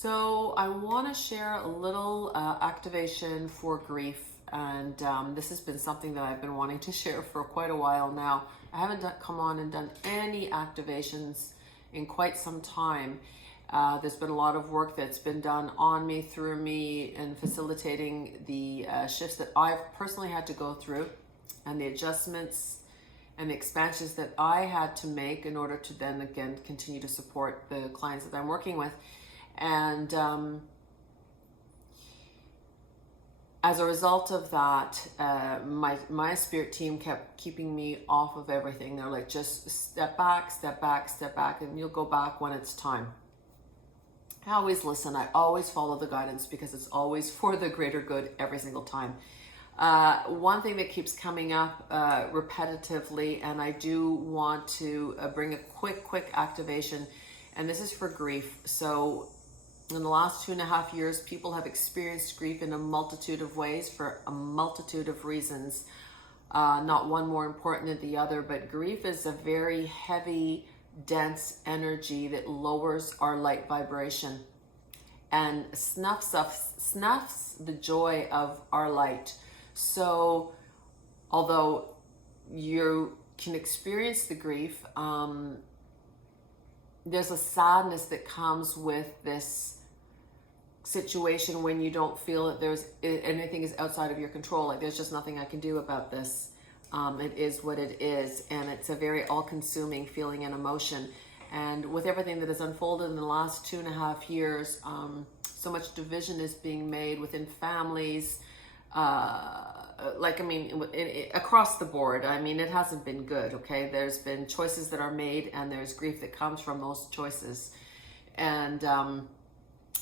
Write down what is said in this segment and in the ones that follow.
So I want to share a little activation for grief, and this has been something that I've been wanting to share for quite a while now. I haven't come on and done any activations in quite some time. There's been a lot of work that's been done on me, through me, and facilitating the shifts that I've personally had to go through, and the adjustments and the expansions that I had to make in order to then again continue to support the clients that I'm working with. And as a result of that, my spirit team kept keeping me off of everything. They're like, just step back, step back, step back, and you'll go back when it's time. I always listen. I always follow the guidance because it's always for the greater good every single time. One thing that keeps coming up repetitively, and I do want to bring a quick activation, and this is for grief. So in the last 2.5 years, people have experienced grief in a multitude of ways for a multitude of reasons. Not one more important than the other, but grief is a very heavy, dense energy that lowers our light vibration and snuffs the joy of our light. So although you can experience the grief, there's a sadness that comes with this situation when you don't feel that there's anything is outside of your control. Like, there's just nothing I can do about this. It is what it is, and it's a very all-consuming feeling and emotion. And with everything that has unfolded in the last 2.5 years, so much division is being made within families, across the board. I mean, it hasn't been good, okay? There's been choices that are made, and there's grief that comes from those choices. And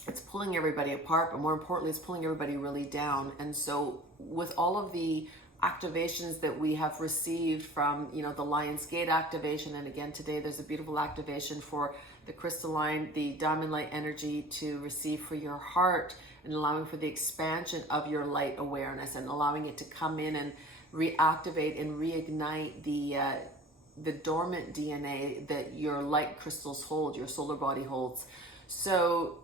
it's pulling everybody apart, but more importantly, it's pulling everybody really down. And so with all of the activations that we have received from, the Lion's Gate activation, and again today there's a beautiful activation for the crystalline, the diamond light energy to receive for your heart, and allowing for the expansion of your light awareness, and allowing it to come in and reactivate and reignite the dormant DNA that your light crystals hold, your solar body holds. So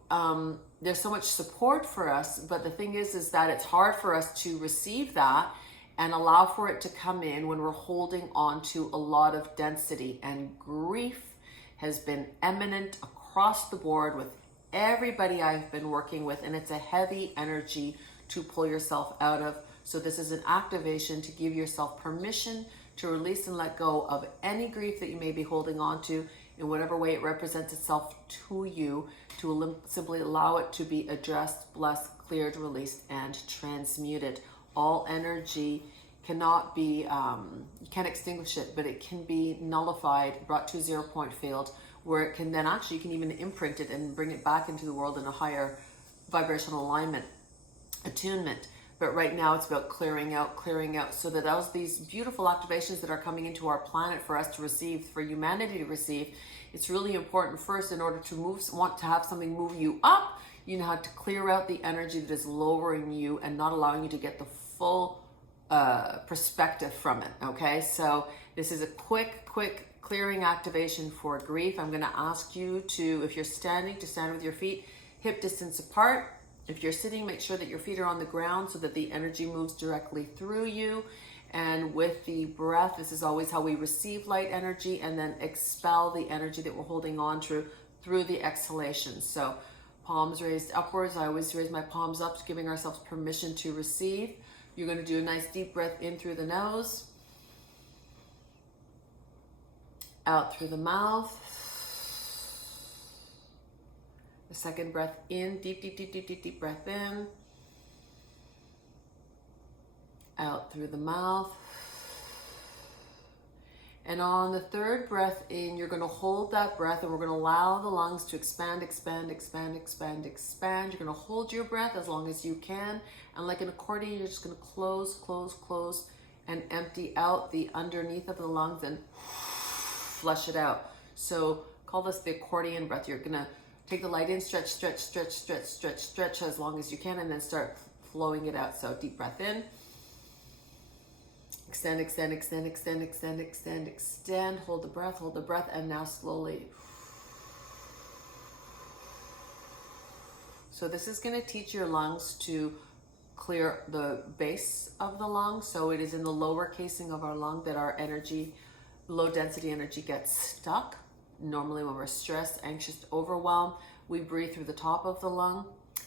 there's so much support for us, but the thing is that it's hard for us to receive that and allow for it to come in when we're holding on to a lot of density. And grief has been eminent across the board with everybody I've been working with, and it's a heavy energy to pull yourself out of. So this is an activation to give yourself permission to release and let go of any grief that you may be holding on to in whatever way it represents itself to you, to simply allow it to be addressed, blessed, cleared, released, and transmuted. All energy cannot be, you can't extinguish it, but it can be nullified, brought to a 0 point field, where it can then actually, you can even imprint it and bring it back into the world in a higher vibrational alignment, attunement. But right now it's about clearing out, so that these beautiful activations that are coming into our planet for us to receive, for humanity to receive, it's really important first, in order to want to have something move you up, you know how to clear out the energy that is lowering you and not allowing you to get the full perspective from it, okay? So this is a quick clearing activation for grief. I'm going to ask you to, if you're standing, to stand with your feet hip distance apart. If you're sitting, make sure that your feet are on the ground so that the energy moves directly through you. And with the breath, this is always how we receive light energy and then expel the energy that we're holding on to through the exhalation. So palms raised upwards. I always raise my palms up, giving ourselves permission to receive. You're going to do a nice deep breath in through the nose, out through the mouth. The second breath in, deep breath in, out through the mouth. And on the third breath in, you're going to hold that breath, and we're going to allow the lungs to expand. You're going to hold your breath as long as you can. And like an accordion, you're just going to close, and empty out the underneath of the lungs and flush it out. So call this the accordion breath. You're going to take the light in, stretch as long as you can, and then start flowing it out. So deep breath in. Extend. Hold the breath, and now slowly So this is going to teach your lungs to clear the base of the lung. So it is in the lower casing of our lung that our energy, low density energy, gets stuck. Normally when we're stressed, anxious, overwhelmed, we breathe through the top of the lung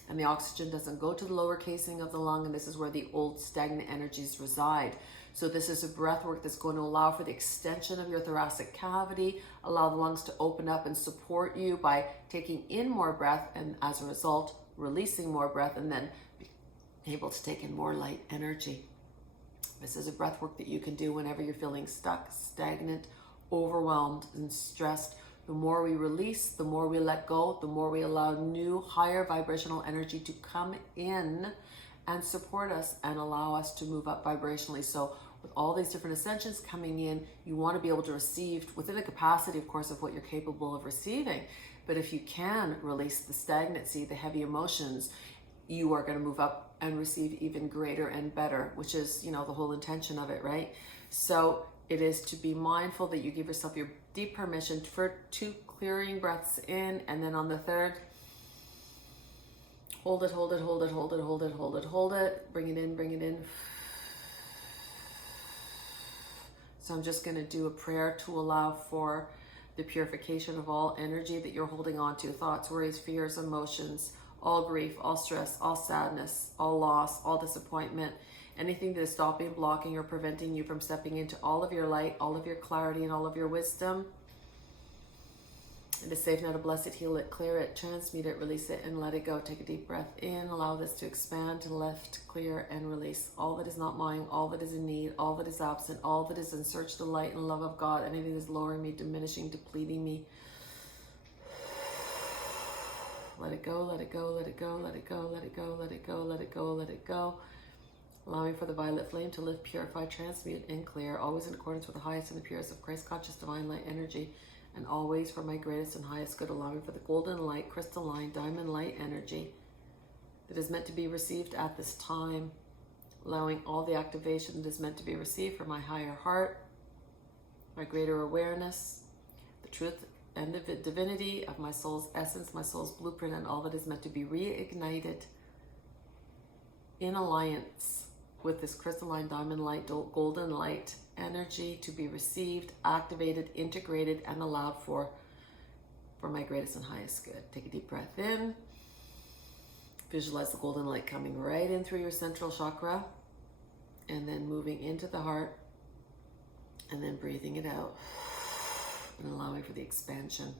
and the oxygen doesn't go to the lower casing of the lung, and this is where the old stagnant energies reside. So this is a breath work that's going to allow for the extension of your thoracic cavity, allow the lungs to open up and support you by taking in more breath, and as a result, releasing more breath, and then able to take in more light energy. This is a breath work that you can do whenever you're feeling stuck, stagnant, overwhelmed, and stressed. The more we release, the more we let go, the more we allow new, higher vibrational energy to come in and support us and allow us to move up vibrationally. So with all these different ascensions coming in, you want to be able to receive within the capacity, of course, of what you're capable of receiving. But if you can release the stagnancy, the heavy emotions, you are going to move up and receive even greater and better, which is, the whole intention of it, right? So it is to be mindful that you give yourself your deep permission for 2 clearing breaths in, and then on the third, hold it, hold it, hold it, hold it, hold it, hold it, hold it, bring it in, bring it in. So I'm just going to do a prayer to allow for the purification of all energy that you're holding on to, thoughts, worries, fears, emotions, all grief, all stress, all sadness, all loss, all disappointment, anything that is stopping, blocking, or preventing you from stepping into all of your light, all of your clarity, and all of your wisdom. It is safe now to bless it, heal it, clear it, transmute it, release it, and let it go. Take a deep breath in. Allow this to expand, to lift, clear, and release all that is not mine, all that is in need, all that is absent, all that is in search of the light and love of God, anything that is lowering me, diminishing, depleting me. Let it go, let it go, let it go, let it go, let it go, let it go, let it go, let it go. Allowing for the violet flame to lift, purify, transmute, and clear, always in accordance with the highest and the purest of Christ conscious divine light energy, and always for my greatest and highest good, allowing for the golden light, crystalline, diamond light energy that is meant to be received at this time, allowing all the activation that is meant to be received for my higher heart, my greater awareness, the truth and the divinity of my soul's essence, my soul's blueprint, and all that is meant to be reignited in alliance with this crystalline diamond light, golden light energy to be received, activated, integrated, and allowed for my greatest and highest good. Take a deep breath in. Visualize the golden light coming right in through your central chakra, and then moving into the heart, and then breathing it out and allowing for the expansion.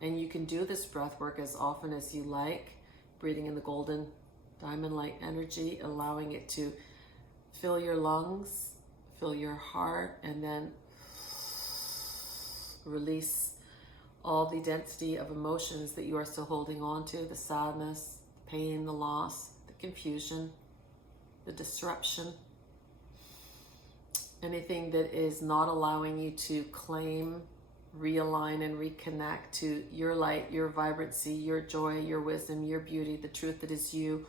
And you can do this breath work as often as you like, breathing in the golden diamond light energy, allowing it to fill your lungs, fill your heart, and then release all the density of emotions that you are still holding on to, the sadness, the pain, the loss, the confusion, the disruption, anything that is not allowing you to claim, realign, and reconnect to your light, your vibrancy, your joy, your wisdom, your beauty, the truth that is you.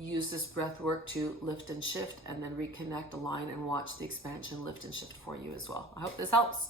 Use this breath work to lift and shift, and then reconnect, align, and watch the expansion lift and shift for you as well. I hope this helps.